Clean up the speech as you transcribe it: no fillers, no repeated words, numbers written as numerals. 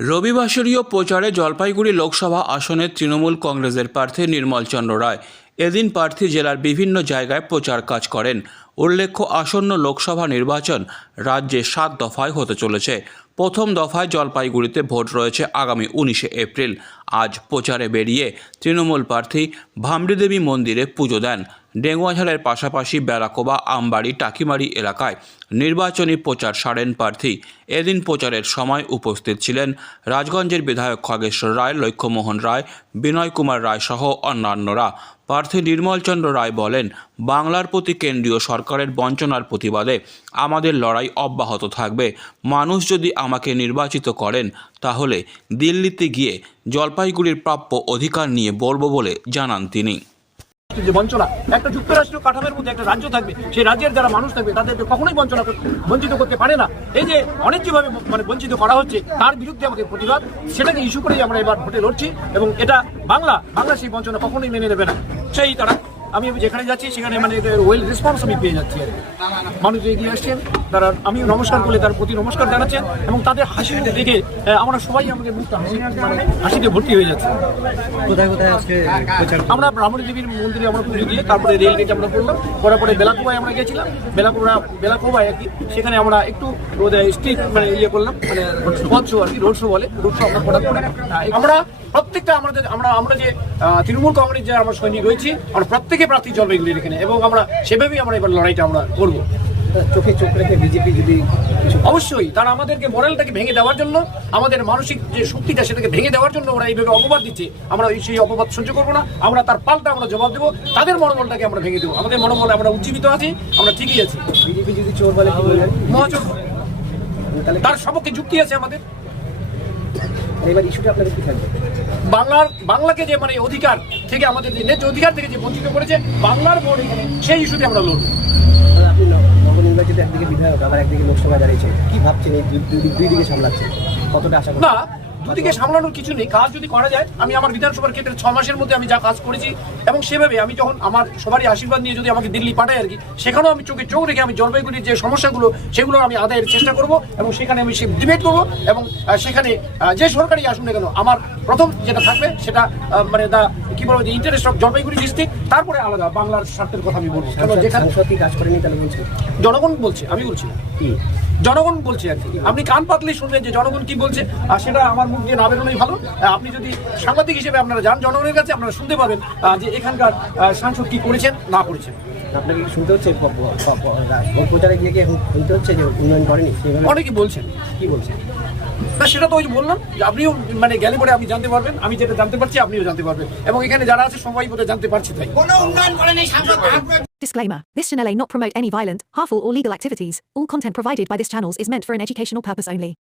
রবিবাসরীয় প্রচারে জলপাইগুড়ি লোকসভা আসনের তৃণমূল কংগ্রেসের প্রার্থী নির্মল চন্দ্র রায় এদিন প্রার্থী জেলার বিভিন্ন জায়গায় প্রচার কাজ করেন। উল্লেখ্য, আসন্ন লোকসভা নির্বাচন রাজ্যে 7 দফায় হতে চলেছে। প্রথম দফায় জলপাইগুড়িতে ভোট রয়েছে আগামী 19শে এপ্রিল। আজ প্রচারে বেরিয়ে তৃণমূল প্রার্থী ভামড়িদেবী মন্দিরে পুজো দেন। ডেঙ্গুয়াঝালের পাশাপাশি বেলাকোবা, আমবাড়ি, টাকিমারি এলাকায় নির্বাচনী প্রচার সারেন প্রার্থী। এদিন প্রচারের সময় উপস্থিত ছিলেন রাজগঞ্জের বিধায়ক খগেশ্বর রায়, লক্ষ্যমোহন রায়, বিনয় কুমার রায় সহ অন্যান্যরা। প্রার্থী নির্মল চন্দ্র রায় বলেন, বাংলার প্রতি কেন্দ্রীয় সরকারের বঞ্চনার প্রতিবাদে আমাদের লড়াই অব্যাহত থাকবে। মানুষ যদি আমাকে নির্বাচিত করেন তাহলে দিল্লিতে গিয়ে জলপাইগুড়ির প্রাপ্য অধিকার নিয়ে বলবো বলে জানান তিনি। যে বঞ্চনা, একটা যুক্তরাষ্ট্রীয় কাঠামোর মধ্যে একটা রাজ্য থাকবে, সেই রাজ্যের যারা মানুষ থাকবে তাদেরকে কখনোই বঞ্চিত করতে পারে না। এই যে অনেক যেভাবে বঞ্চিত করা হচ্ছে তার বিরুদ্ধে আমাদের প্রতিবাদ, সেটাকে ইস্যু করেই আমরা এবার ভোটে লড়ছি। এবং এটা বাংলা সেই বঞ্চনা কখনোই মেনে নেবে না। সেই তারা আমি যেখানে যাচ্ছি সেখানে ওয়েল রেসপন্স আমি পেয়ে যাচ্ছি। মানুষ এগিয়ে আসছেন, তারা আমিও নমস্কার করলে তার প্রতি নমস্কার জানাচ্ছেন এবং তাদের হাসি দেখে আমরা সবাই আমাদের মুখটা হাসিতে ভর্তি হয়ে যাচ্ছে। কোথায় কোথায় আজকে আমরা ব্রাহ্মণী দেবীর মন্দিরে আমরা পুজো দিয়ে তারপরে রেল গেটে আমরা করলাম, করার পরে বেলাকোবায় আমরা গেছিলাম। বেলাকোবায় আর কি সেখানে আমরা একটু স্ট্রিট ইয়ে করলাম, পথ শো আর কি, রোড শো বলে, রোড শো আমরা করার পরে আমরা প্রত্যেকটা আমরা যে তৃণমূল কংগ্রেস যে আমরা সৈনিক রয়েছি, আমরা প্রত্যেকে প্রার্থী জলপাইগুড়ির এখানে, এবং আমরা সেভাবেই আমরা এবার লড়াইটা আমরা করবো। চোখে চোখ রেখে বিজেপি যদি অবশ্যই তারা আমাদেরকে মরালটাকে ভেঙে দেওয়ার জন্য, আমাদের মানসিক যে শক্তিটা সেটাকে ভেঙে দেওয়ার জন্য ওরা এইভাবে অপবাদ দিচ্ছে। আমরা সেই অপবাদ সহ্য করবো না, আমরা তার পাল্টা আমরা জবাব দেবো। তাদের মনোবলটাকে আমরা ভেঙে দেবো। আমাদের মনোবলে আমরা উজ্জীবিত আছি, আমরা ঠিকই আছি। বিজেপি যদি চোর বলে কি বলবেন? মহাচোর, তার সপক্ষে যুক্তি আছে আমাদের। এবার ইস্যুটা আপনাদের কি থাকবে? বাংলাকে যে অধিকার থেকে, আমাদের যে ন্যায্য অধিকার থেকে যে বঞ্চিত করেছে বাংলার ভোট, এখানে সেই ইস্যুতে আমরা লড়বো। আপনি নবনির্বাচিত একদিকে বিধায়ক, আবার একদিকে লোকসভা দাঁড়িয়েছে, কি ভাবছেন এই দুই দিকে সামলাচ্ছেন? কতটা আশা করেন? না, দুদিকে সামলানোর কিছু নেই। কাজ যদি করা যায়, আমি আমার বিধানসভার ক্ষেত্রে 6 মাসের মধ্যে আমি যা কাজ করেছি এবং সেভাবে আমি যখন আমার সবারই আশীর্বাদ নিয়ে যদি আমাকে দিল্লি পাঠায় আর কি, সেখানেও আমি চোখে চোখ রেখে আমি জলপাইগুড়ির যে সমস্যাগুলো সেগুলো আমি আদায়ের চেষ্টা করব এবং সেখানে আমি ডিবেট করবো। এবং সেখানে যে সরকারি আসুন না কেন, আমার প্রথম যেটা থাকবে সেটা কি বলবো, যে ইন্টারেস্ট অফ জলপাইগুড়ি ডিস্ট্রিক্ট, তারপরে আলাদা বাংলার স্বার্থের কথা আমি বলবো। যেখানে কাজ করেনি তাহলে বলছি জনগণ বলছে, আমি বলছি না, জনগণ বলছে আর কি। আপনি কান পাতলেই শুনবেন যে জনগণ কি বলছে, আর সেটা আমার মুখ দিয়ে না বেরোনোই ভালো। আপনি যদি সাংবাদিক হিসেবে আপনারা যান জনগণের কাছে, আপনারা শুনতে পাবেন যে এখানকার সাংসদ কি করেছেন না করেছেন। আপনাকে কি শুনতে হচ্ছে প্রচারে গিয়ে কি এখন শুনতে হচ্ছে যে উন্নয়ন করেনি? অনেকে বলছেন। কি বলছেন? না, সেটা তো ওই যে বললাম যে আপনিও গেলে পরে আপনি জানতে পারবেন, আমি যেটা জানতে পারছি আপনিও জানতে পারবেন, এবং এখানে যারা আছে সবাই বোধহয় জানতে পারছে। তাই Disclaimer. This channel may not promote any violent, harmful or legal activities. All content provided by this channel is meant for an educational purpose only.